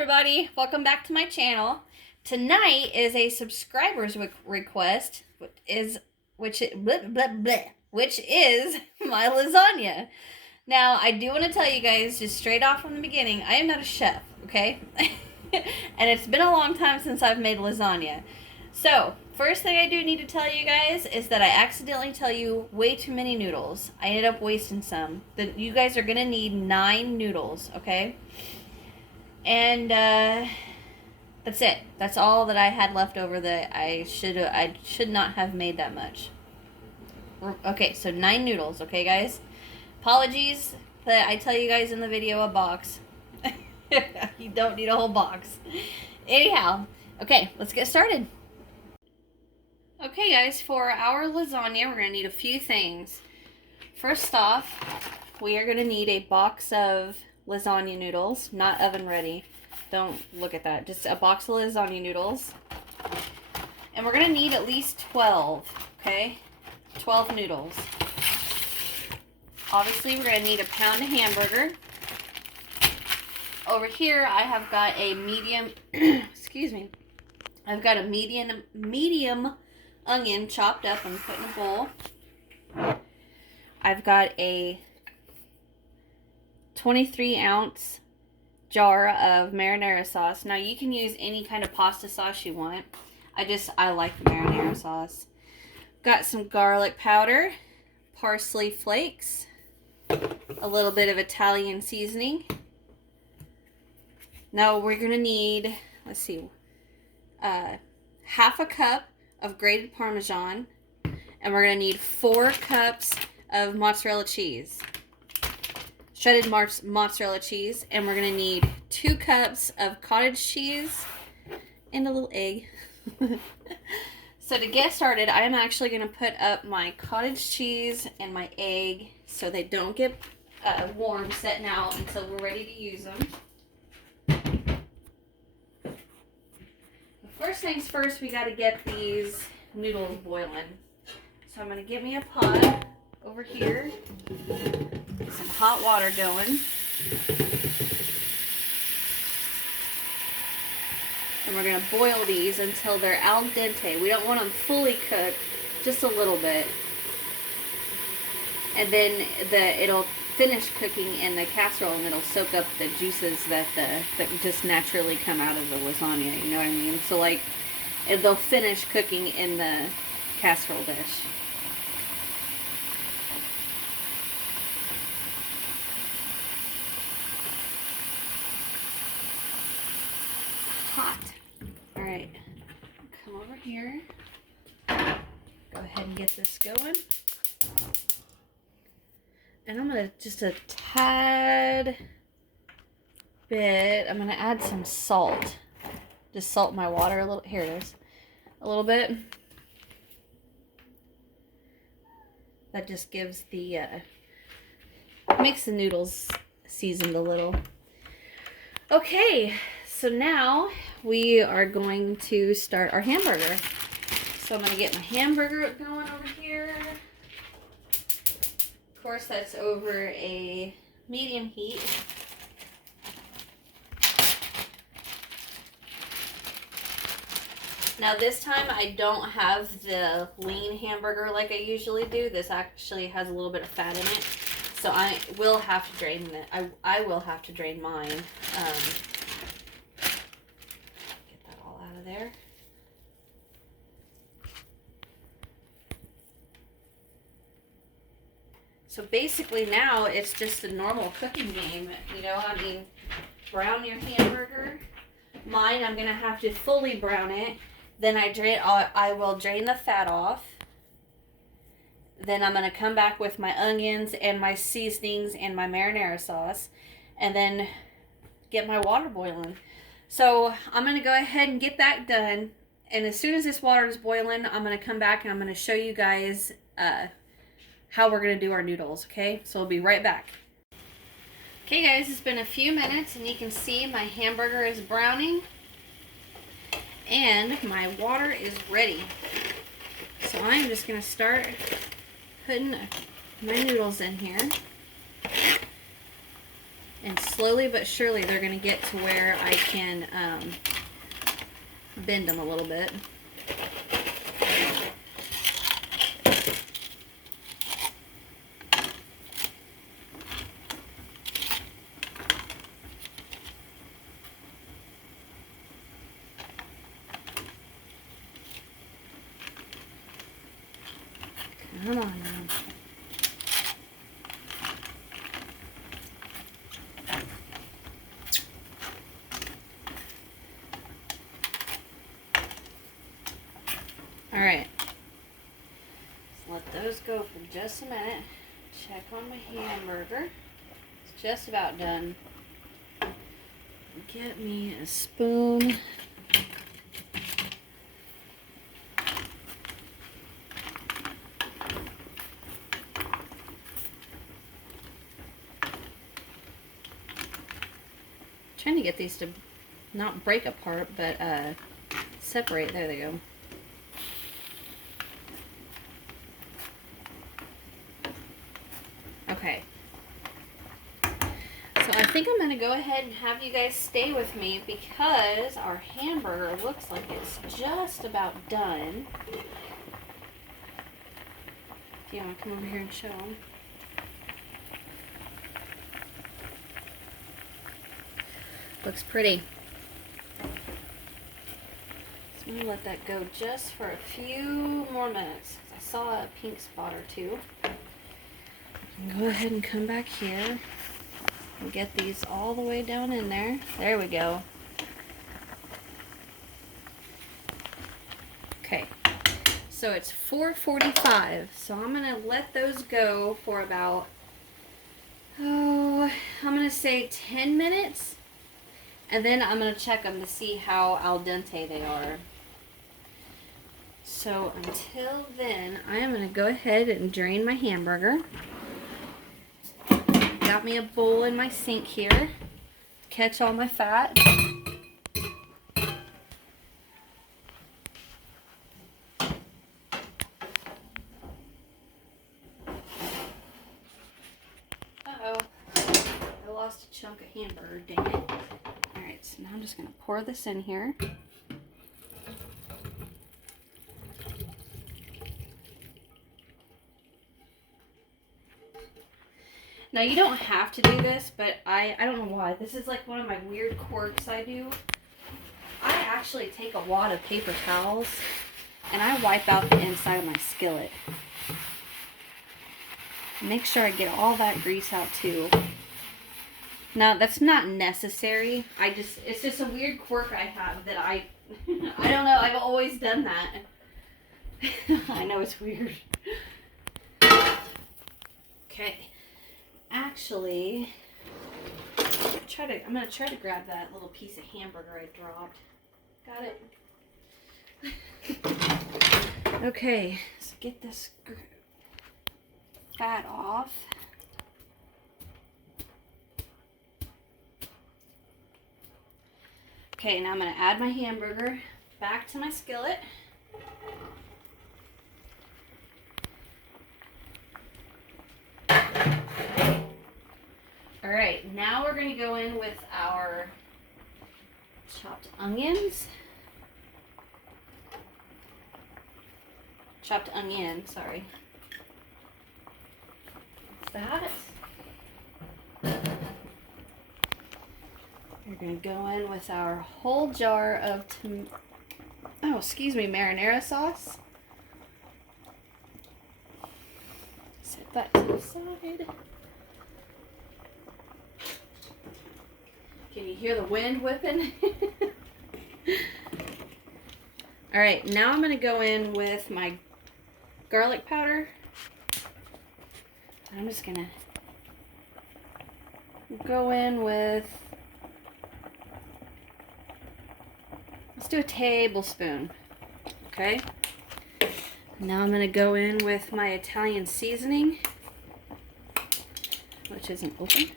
everybody, welcome back to my channel. Tonight is a subscriber's request, which is my lasagna. Now, I do want to tell you guys, just straight off from the beginning, I am not a chef, okay? And it's been a long time since I've made lasagna. So, first thing I do need to tell you guys is that I accidentally tell you way too many noodles. I ended up wasting some. You guys are going to need 9 noodles, okay? And that's it. That's all that I had left over that I should not have made that much. Okay, so 9 noodles, okay guys? Apologies that I tell you guys in the video a box. You don't need a whole box. Anyhow, okay, let's get started. Okay guys, for our lasagna, we're going to need a few things. First off, we are going to need a box of lasagna noodles, not oven ready. Don't look at that. Just a box of lasagna noodles. And we're going to need at least 12, okay? 12 noodles. Obviously, we're going to need a pound of hamburger. Over here, I have got a medium, excuse me. I've got a medium onion chopped up and put in a bowl. I've got a 23-ounce jar of marinara sauce. Now, you can use any kind of pasta sauce you want. I like the marinara sauce. Got some garlic powder, parsley flakes, a little bit of Italian seasoning. Now, we're going to need, let's see, half a cup of grated Parmesan, and we're going to need 4 cups of mozzarella cheese. Shredded mozzarella cheese, and we're going to need 2 cups of cottage cheese and a little egg. So to get started, I am actually going to put up my cottage cheese and my egg so they don't get warm setting out until we're ready to use them. First things first, we got to get these noodles boiling. So I'm going to get me a pot over here. Get some hot water going. And we're going to boil these until they're al dente. We don't want them fully cooked, just a little bit. And then it'll finish cooking in the casserole and it'll soak up the juices that just naturally come out of the lasagna, you know what I mean? So like, they'll finish cooking in the casserole dish. Hot. All right, come over here. Go ahead and get this going. And I'm going to, just a tad bit, I'm going to add some salt. Just salt my water a little. Here it is. A little bit. That just gives the, makes the noodles seasoned a little. Okay, so now we are going to start our hamburger. So I'm going to get my hamburger going over here. Of course, that's over a medium heat. Now this time I don't have the lean hamburger like I usually do. This actually has a little bit of fat in it. So I will have to drain it. I will have to drain mine. Get that all out of there. So basically now it's just a normal cooking game, you know, I mean, brown your hamburger. Mine, I'm going to have to fully brown it. Then I will drain the fat off. Then I'm going to come back with my onions and my seasonings and my marinara sauce. And then get my water boiling. So I'm going to go ahead and get that done. And as soon as this water is boiling, I'm going to come back and I'm going to show you guys how we're going to do our noodles, okay? So I'll be right back. Okay guys, it's been a few minutes and you can see my hamburger is browning and my water is ready. So I'm just going to start putting my noodles in here. And slowly but surely they're going to get to where I can bend them a little bit. Come on now. All right. Let's let those go for just a minute. Check on my hamburger. It's just about done. Get me a spoon. Trying to get these to not break apart, but separate. There they go. Okay. So I think I'm going to go ahead and have you guys stay with me because our hamburger looks like it's just about done. Do you want to come over here and show them? Looks pretty. So I'm going to let that go just for a few more minutes. I saw a pink spot or two. Go ahead and come back here and get these all the way down in there. There we go. Okay, so it's 4:45, so I'm going to let those go for about, I'm going to say 10 minutes, and then I'm going to check them to see how al dente they are. So until then, I am going to go ahead and drain my hamburger. Got me a bowl in my sink here to catch all my fat. Uh-oh. I lost a chunk of hamburger, dang it. Alright, so now I'm just going to pour this in here. Now, you don't have to do this, but I don't know why. This is like one of my weird quirks I do. I actually take a wad of paper towels and I wipe out the inside of my skillet. Make sure I get all that grease out too. Now, that's not necessary. It's just a weird quirk I have that I don't know. I've always done that. I know it's weird. Okay. Actually, I'm gonna try to grab that little piece of hamburger I dropped. Got it? Okay, so get this fat off. Okay, now I'm gonna add my hamburger back to my skillet. All right, now we're going to go in with our chopped onions. Chopped onion, sorry. That. We're going to go in with our whole jar of marinara sauce. Set that to the side. Can you hear the wind whipping? All right, now I'm going to go in with my garlic powder. I'm just going to go in with, let's do a tablespoon. Okay. Now I'm going to go in with my Italian seasoning, which isn't open.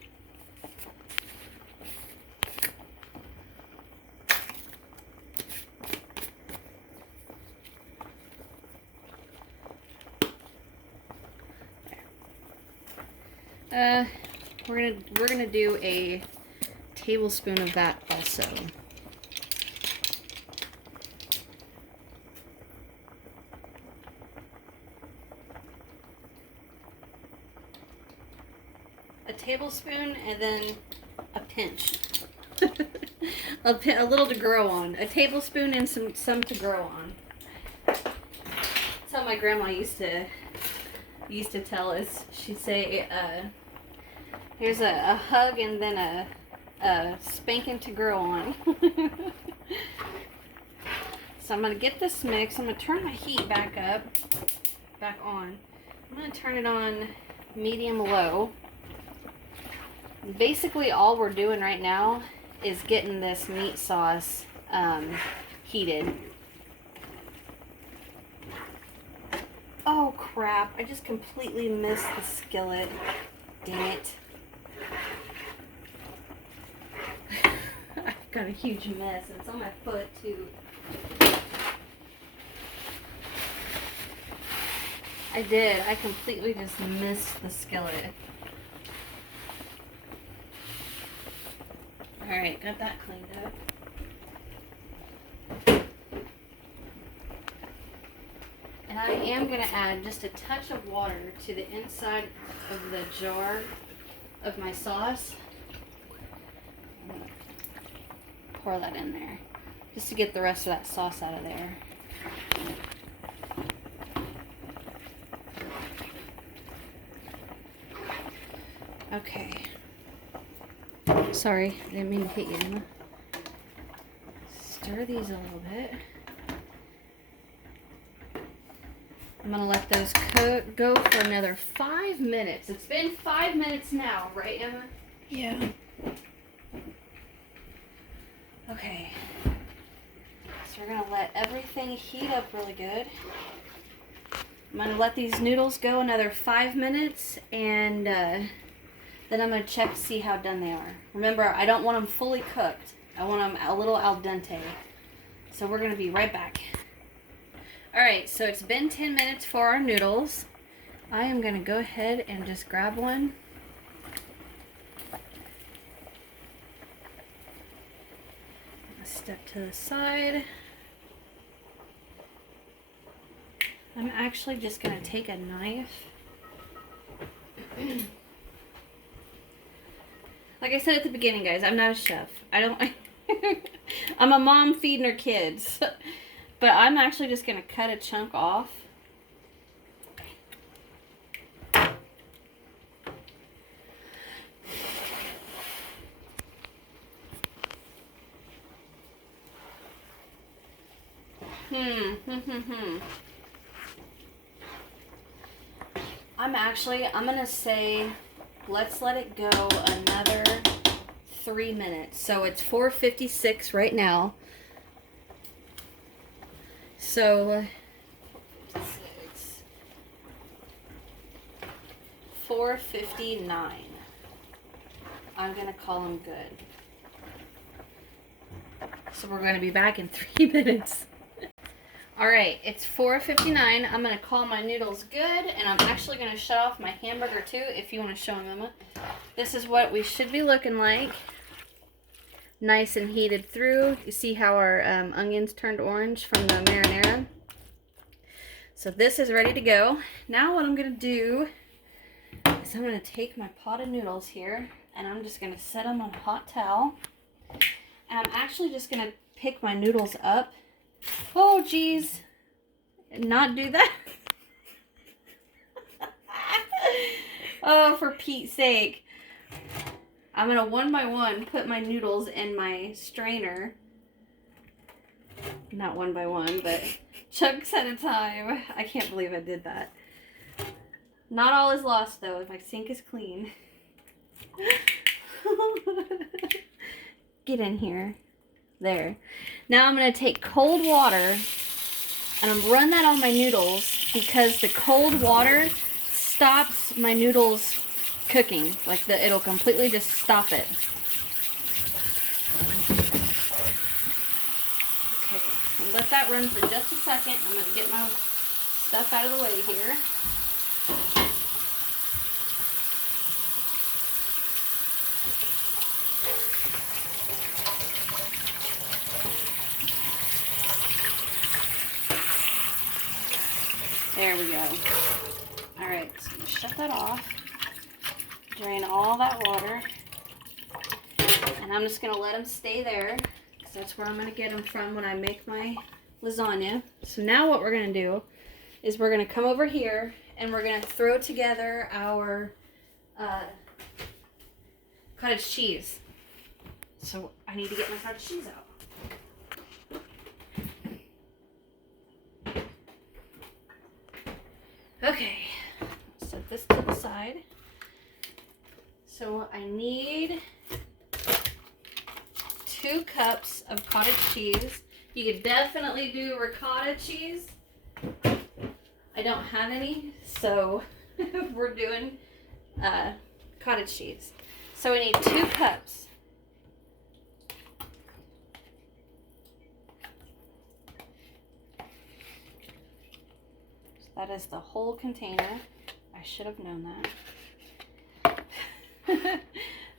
We're gonna do a tablespoon of that also. A tablespoon and then a pinch. a little to grow on. A tablespoon and some to grow on. That's how my grandma used to tell us. She'd say, here's a hug and then a spanking to grow on. So I'm gonna get this mix. I'm gonna turn my heat back on. I'm gonna turn it on medium low. Basically all we're doing right now is getting this meat sauce heated. Oh crap, I just completely missed the skillet. Dang it. I've got a huge mess and it's on my foot too. I did. I completely just missed the skillet. Alright, got that cleaned up. And I am going to add just a touch of water to the inside of the jar of my sauce. I'm going to pour that in there just to get the rest of that sauce out of there. Okay. Sorry, I didn't mean to hit you, Emma. Stir these a little bit. I'm going to let those go for another 5 minutes. It's been 5 minutes now, right, Emma? Yeah. Okay. So we're going to let everything heat up really good. I'm going to let these noodles go another 5 minutes, and then I'm going to check to see how done they are. Remember, I don't want them fully cooked. I want them a little al dente. So we're going to be right back. Alright, so it's been 10 minutes for our noodles. I am going to go ahead and just grab one. Step to the side. I'm actually just going to take a knife. Like I said at the beginning, guys, I'm not a chef. I'm a mom feeding her kids. But I'm actually just going to cut a chunk off. I'm going to say, let's let it go another 3 minutes. So it's 4:56 right now. So, 4:59. I'm going to call them good. So we're going to be back in 3 minutes. Alright, it's 4:59. I'm going to call my noodles good, and I'm actually going to shut off my hamburger too, if you want to show them, Emma. This is what we should be looking like. Nice and heated through. You see how our onions turned orange from the marinara? So this is ready to go. Now what I'm going to do is I'm going to take my pot of noodles here, and I'm just going to set them on a hot towel. And I'm actually just going to pick my noodles up. Oh, geez. Not do that. Oh, for Pete's sake. I'm going to one by one put my noodles in my strainer. Not one by one, but chunks at a time. I can't believe I did that. Not all is lost, though. My sink is clean. Get in here. There. Now I'm going to take cold water and I'm run that on my noodles because the cold water stops my noodles cooking. Like it'll completely just stop it. Okay, let that run for just a second. I'm going to get my stuff out of the way here. There we go. All right, so shut that off. Drain all that water. And I'm just going to let them stay there because that's where I'm going to get them from when I make my lasagna. So now what we're going to do is we're going to come over here and we're going to throw together our cottage cheese. So I need to get my cottage cheese out. Okay, set this to the side. So I need 2 cups of cottage cheese. You could definitely do ricotta cheese. I don't have any, so we're doing cottage cheese. So we need 2 cups. So that is the whole container. I should have known that.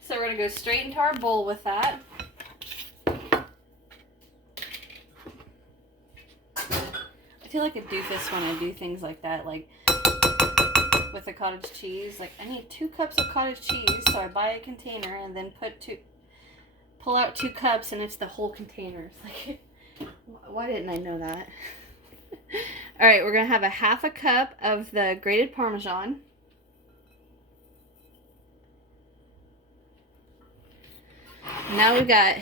So we're going to go straight into our bowl with that. I feel like a doofus when I do things like that, like with the cottage cheese. Like, I need 2 cups of cottage cheese, so I buy a container and then pull out 2 cups, and it's the whole container. It's like, why didn't I know that? All right, we're gonna have a 1/2 cup of the grated Parmesan. Now we've got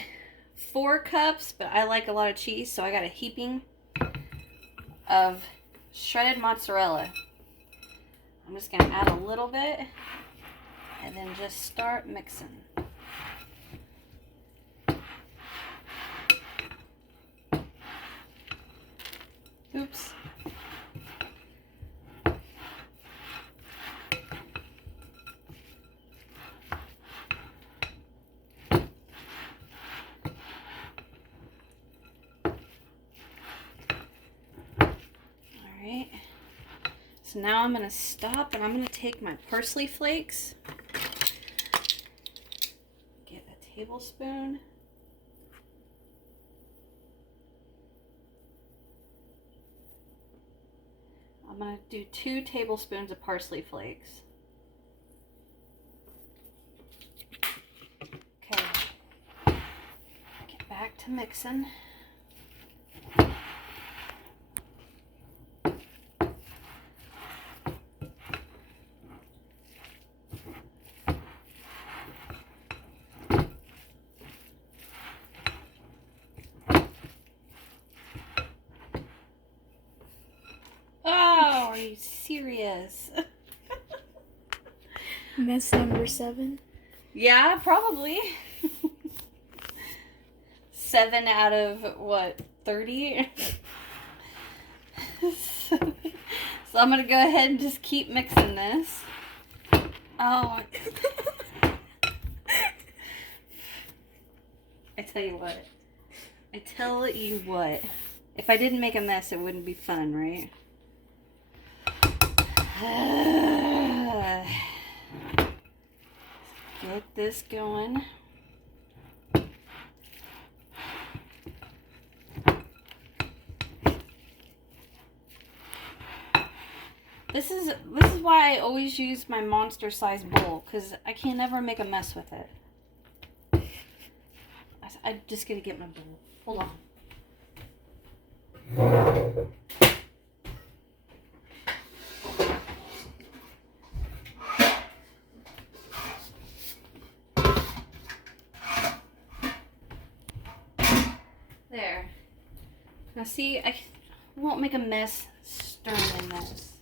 4 cups, but I like a lot of cheese, so I got a heaping of shredded mozzarella. I'm just going to add a little bit and then just start mixing. Oops. So now I'm going to stop and I'm going to take my parsley flakes, get a tablespoon, I'm going to do 2 tablespoons of parsley flakes. Okay, get back to mixing. Are you serious? Mess number 7. Yeah, probably. 7 out of what, 30? So I'm gonna go ahead and just keep mixing this. Oh. I tell you what. If I didn't make a mess, it wouldn't be fun, right? Get this going. This is why I always use my monster size bowl, because I can never make a mess with it. I'm just gonna get my bowl. Hold on. There. Now see, I won't make a mess stirring in this.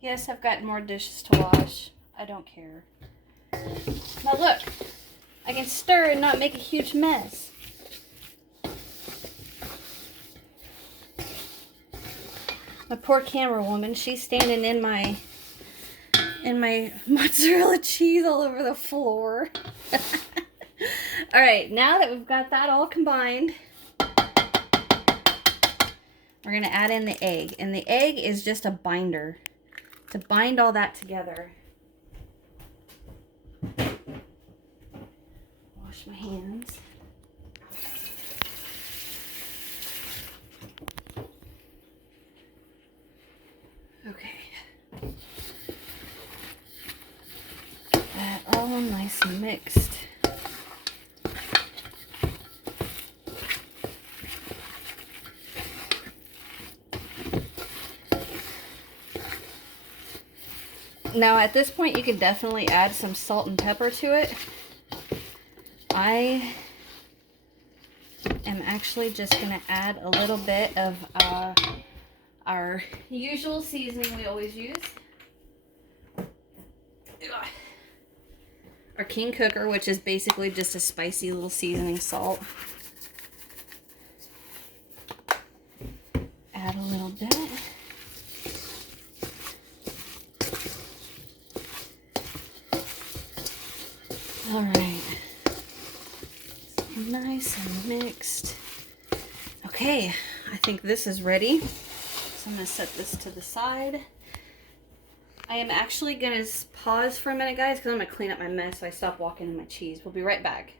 Yes, I've got more dishes to wash. I don't care. Now look, I can stir and not make a huge mess. My poor camera woman, she's standing in my mozzarella cheese all over the floor. All right, now that we've got that all combined, we're gonna add in the egg. And the egg is just a binder to bind all that together. Wash my hands. all nice and mixed. Now at this point you can definitely add some salt and pepper to it. I am actually just going to add a little bit of our usual seasoning we always use. Our King Cooker, which is basically just a spicy little seasoning salt. Add a little bit. All right. Nice and mixed. Okay, I think this is ready. So I'm going to set this to the side. I am actually going to pause for a minute, guys, because I'm going to clean up my mess so I stop walking in my cheese. We'll be right back.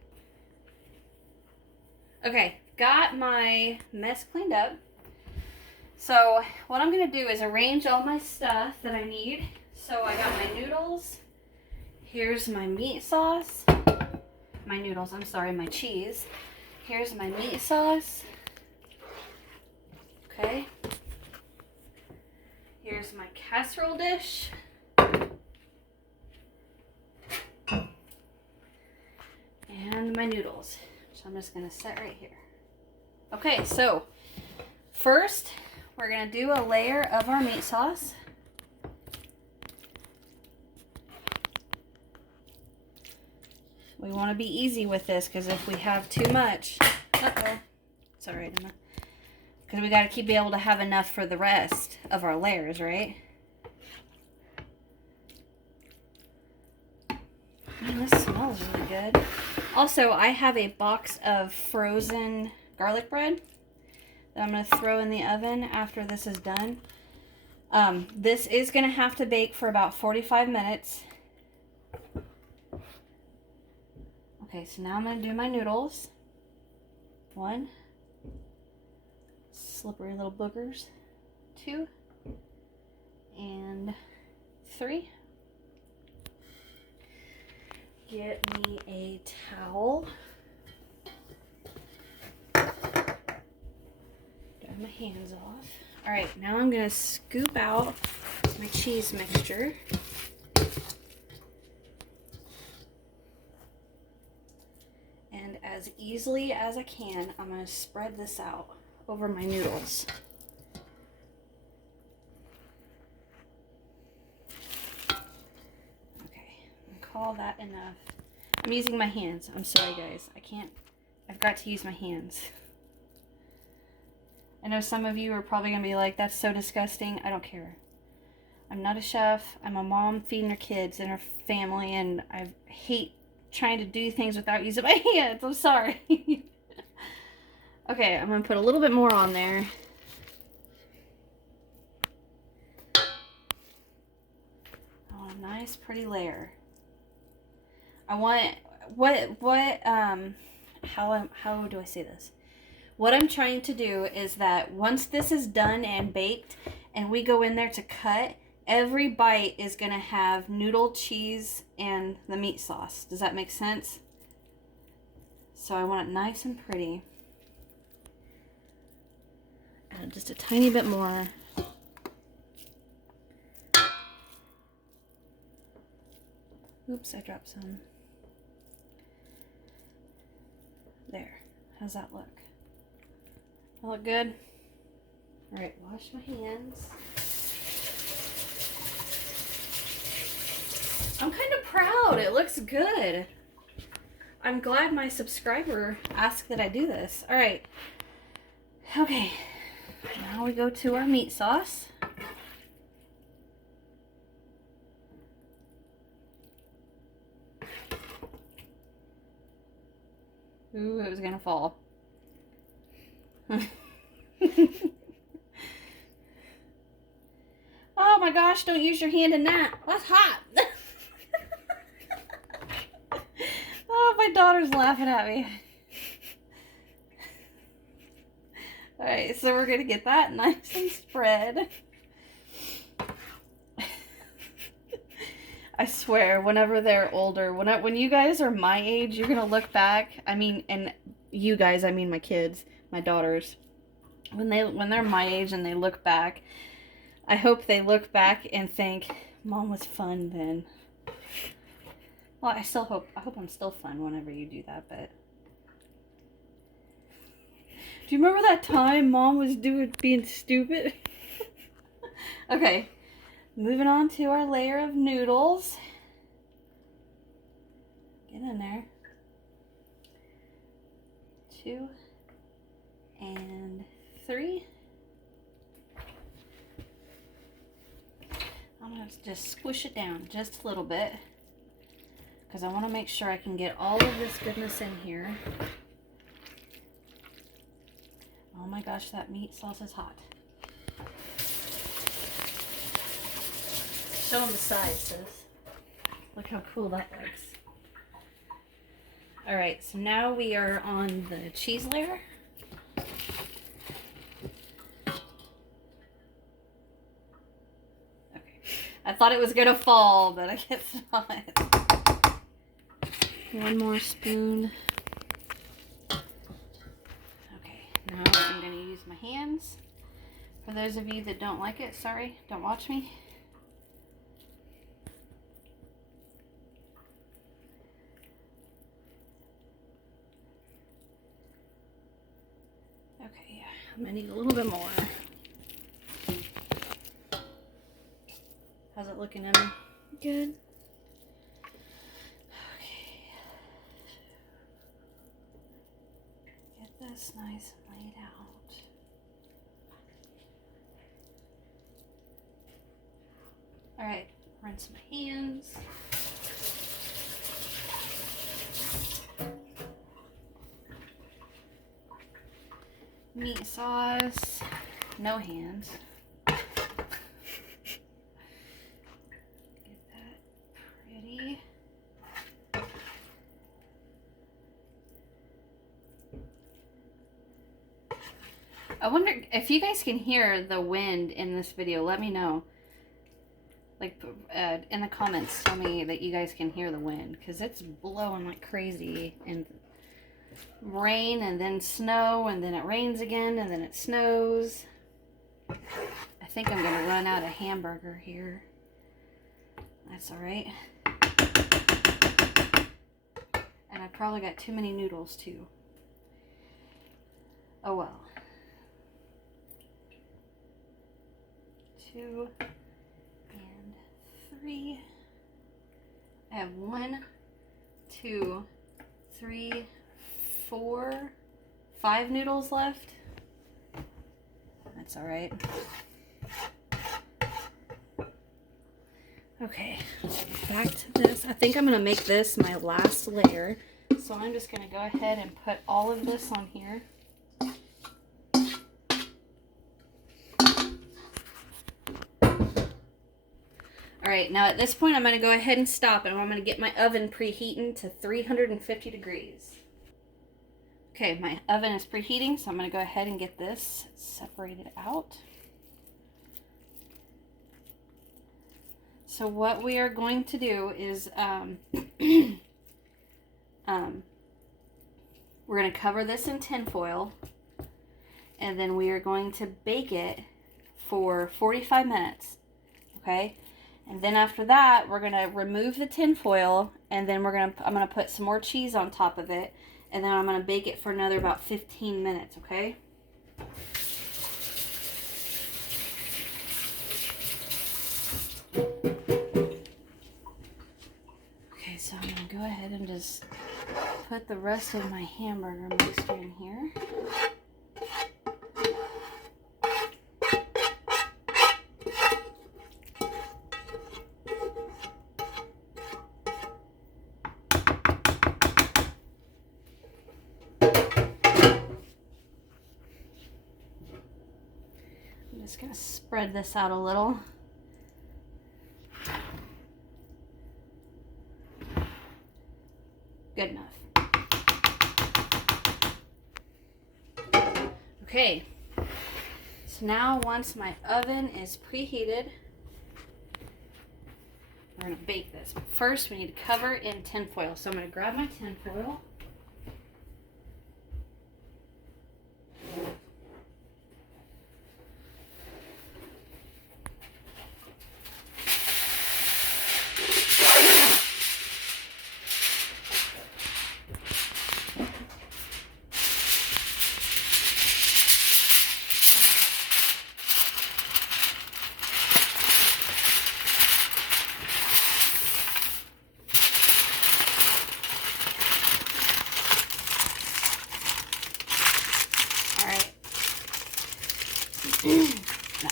Okay, got my mess cleaned up. So what I'm going to do is arrange all my stuff that I need. So I got my noodles. Here's my meat sauce. My noodles, I'm sorry, my cheese. Here's my meat sauce. Okay. Here's my casserole dish. And my noodles, which I'm just going to set right here. Okay, so first we're going to do a layer of our meat sauce. We want to be easy with this because if we have too much, it's all right, Emma. Because we got to keep be able to have enough for the rest of our layers, right? Man, this smells really good. Also, I have a box of frozen garlic bread that I'm going to throw in the oven after this is done. This is going to have to bake for about 45 minutes. Okay, so now I'm going to do my noodles. 1. Slippery little boogers. 2. And 3. Get me a towel. Dry my hands off. Alright, now I'm going to scoop out my cheese mixture. And as easily as I can, I'm going to spread this out over my noodles. Okay, call that enough. I'm using my hands. I'm sorry, guys. I've got to use my hands. I know some of you are probably going to be like, that's so disgusting. I don't care. I'm not a chef. I'm a mom feeding her kids and her family, and I hate trying to do things without using my hands. I'm sorry. Okay, I'm going to put a little bit more on there. Oh, a nice pretty layer. I want, how do I say this? What I'm trying to do is that once this is done and baked and we go in there to cut, every bite is going to have noodle, cheese, and the meat sauce. Does that make sense? So I want it nice and pretty. Add just a tiny bit more. Oops, I dropped some. There. How's that look? That look good? Alright, wash my hands. I'm kind of proud. It looks good. I'm glad my subscriber asked that I do this. Alright. Okay. Now we go to our meat sauce. Ooh, it was gonna fall. Oh my gosh, don't use your hand in that. That's hot. Oh, my daughter's laughing at me. Alright, so we're going to get that nice and spread. I swear, whenever they're older, when you guys are my age, you're gonna look back. I mean, and you guys, I mean my kids, my daughters. When they're my age and they look back, I hope they look back and think, Mom was fun then. Well, I hope I'm still fun whenever you do that, but. Do you remember that time Mom was being stupid? Okay, moving on to our layer of noodles. Get in there. 2 and 3. I'm going to just squish it down just a little bit because I want to make sure I can get all of this goodness in here. Oh my gosh, that meat sauce is hot. Show them the size, sis. Look how cool that looks. Alright, so now we are on the cheese layer. Okay. I thought it was going to fall, but I guess not. One more spoon. Now I'm going to use my hands. For those of you that don't like it, sorry, don't watch me. Okay, yeah, I'm going to need a little bit more. How's it looking, Emmy? Good. Okay. Get this nice and laid out. Alright, rinse my hands. Meat sauce, no hands. Get that pretty. I wonder if you guys can hear the wind in this video. Let me know. Like, in the comments, tell me that you guys can hear the wind, because it's blowing like crazy, and rain, and then snow, and then it rains again, and then it snows. I think I'm going to run out of hamburger here. That's alright. And I probably got too many noodles, too. Oh well. 2 and 3. I have 1, 2, 3, 4, 5 noodles left. That's all right. Okay, back to this. I think I'm gonna make this my last layer. So I'm just gonna go ahead and put all of this on here. Alright, now at this point I'm going to go ahead and stop, and I'm going to get my oven preheating to 350 degrees. Okay, my oven is preheating, so I'm going to go ahead and get this separated out. So what we are going to do is we're going to cover this in tin foil, and then we are going to bake it for 45 minutes. Okay? And then after that, we're going to remove the tin foil, and then I'm going to put some more cheese on top of it, and then I'm going to bake it for another about 15 minutes, okay? Okay, so I'm going to go ahead and just put the rest of my hamburger mixture in here. Just gonna spread this out a little. Good enough. Okay, so now once my oven is preheated, we're gonna bake this. But first, we need to cover in tin foil. So I'm gonna grab my tin foil.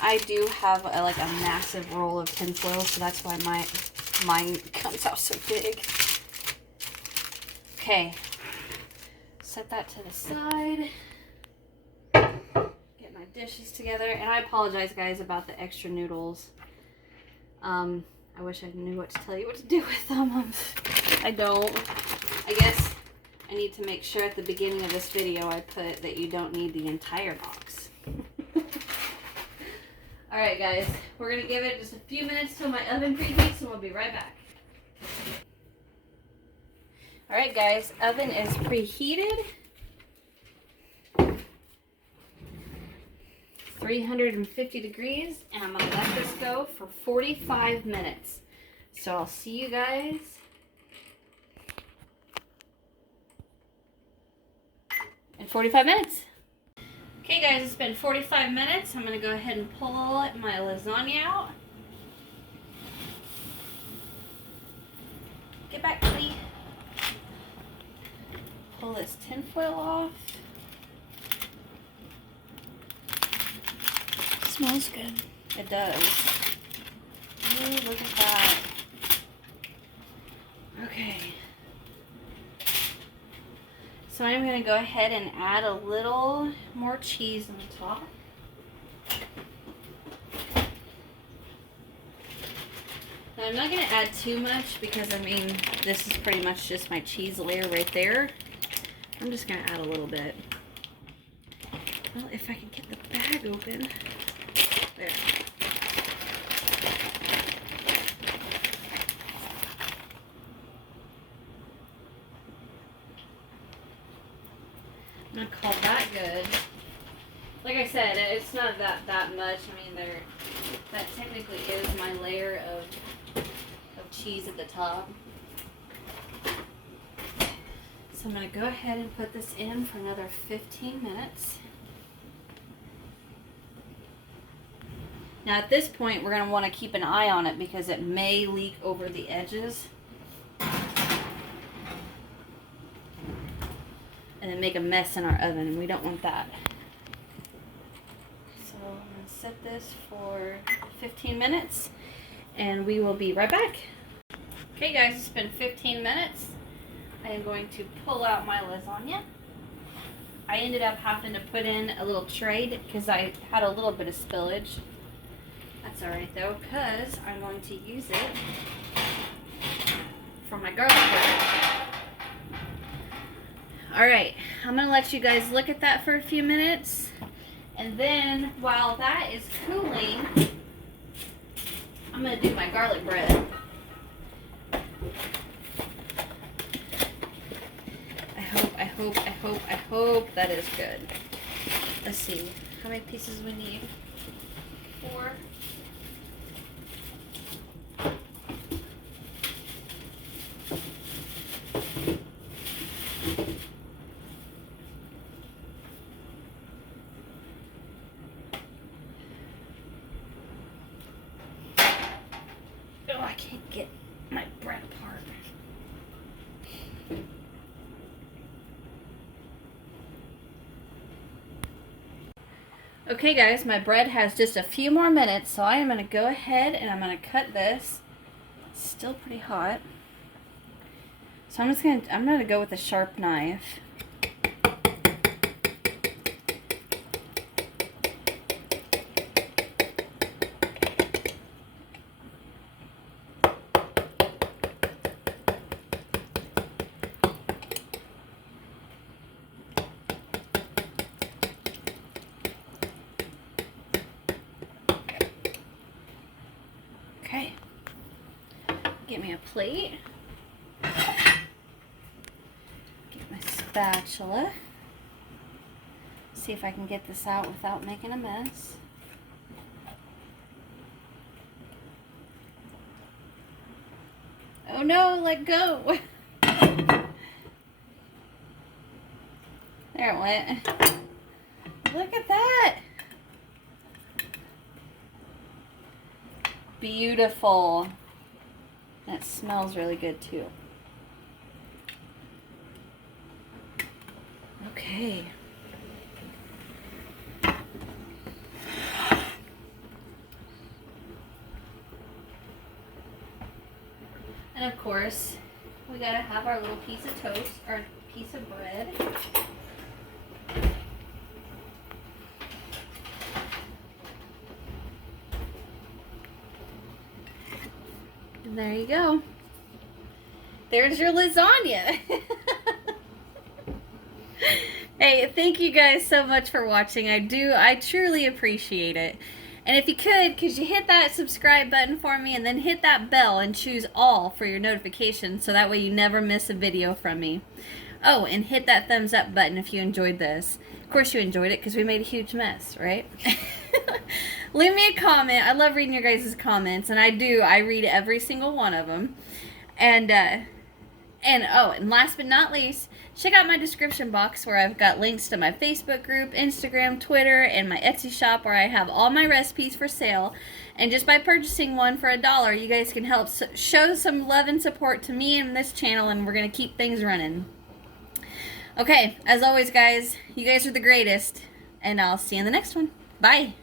I do have like a massive roll of tin foil, so that's why mine comes out so big. Okay, set that to the side. Get my dishes together, and I apologize, guys, about the extra noodles. I wish I knew what to tell you what to do with them. I don't. I guess I need to make sure at the beginning of this video I put that you don't need the entire box. Alright guys, we're going to give it just a few minutes till my oven preheats and we'll be right back. Alright guys, oven is preheated. 350 degrees, and I'm going to let this go for 45 minutes. So I'll see you guys in 45 minutes. Okay guys, it's been 45 minutes. I'm going to go ahead and pull my lasagna out. Get back, Kitty. Pull this tin foil off. Smells good. It does. Ooh, look at that. Okay. So I'm going to go ahead and add a little more cheese on the top. Now I'm not going to add too much because, I mean, this is pretty much just my cheese layer right there. I'm just going to add a little bit. Well, if I can get the bag open. There. I'm gonna call that good. Like I said, it's not that much. I mean, that technically is my layer of cheese at the top. So I'm gonna go ahead and put this in for another 15 minutes. Now at this point, we're gonna want to keep an eye on it because it may leak over the edges. And then make a mess in our oven, and we don't want that. So I'm going to set this for 15 minutes, and we will be right back. Okay guys, it's been 15 minutes. I am going to pull out my lasagna. I ended up having to put in a little tray because I had a little bit of spillage. That's alright though, because I'm going to use it for my garlic bread. Alright, I'm going to let you guys look at that for a few minutes. And then, while that is cooling, I'm going to do my garlic bread. I hope that is good. Let's see, how many pieces we need? 4. Oh, I can't get my bread apart. Okay guys, my bread has just a few more minutes, so I am going to go ahead and I'm going to cut this. It's still pretty hot. So I'm going to go with a sharp knife. plate. Get my spatula. See if I can get this out without making a mess. Oh no, let go. There it went. Look at that. Beautiful. That smells really good too. Okay. And of course, we gotta have our little piece of toast, or piece of bread. And there you go. There's your lasagna. Hey, thank you guys so much for watching. I truly appreciate it. And if you could you hit that subscribe button for me and then hit that bell and choose all for your notifications so that way you never miss a video from me. Oh, and hit that thumbs up button if you enjoyed this. Of course you enjoyed it because we made a huge mess, right? Leave me a comment. I love reading your guys' comments, and I read every single one of them. And last but not least, check out my description box where I've got links to my Facebook group, Instagram, Twitter, and my Etsy shop where I have all my recipes for sale. And just by purchasing one for $1, you guys can help show some love and support to me and this channel, and we're going to keep things running. Okay, as always, guys, you guys are the greatest, and I'll see you in the next one. Bye.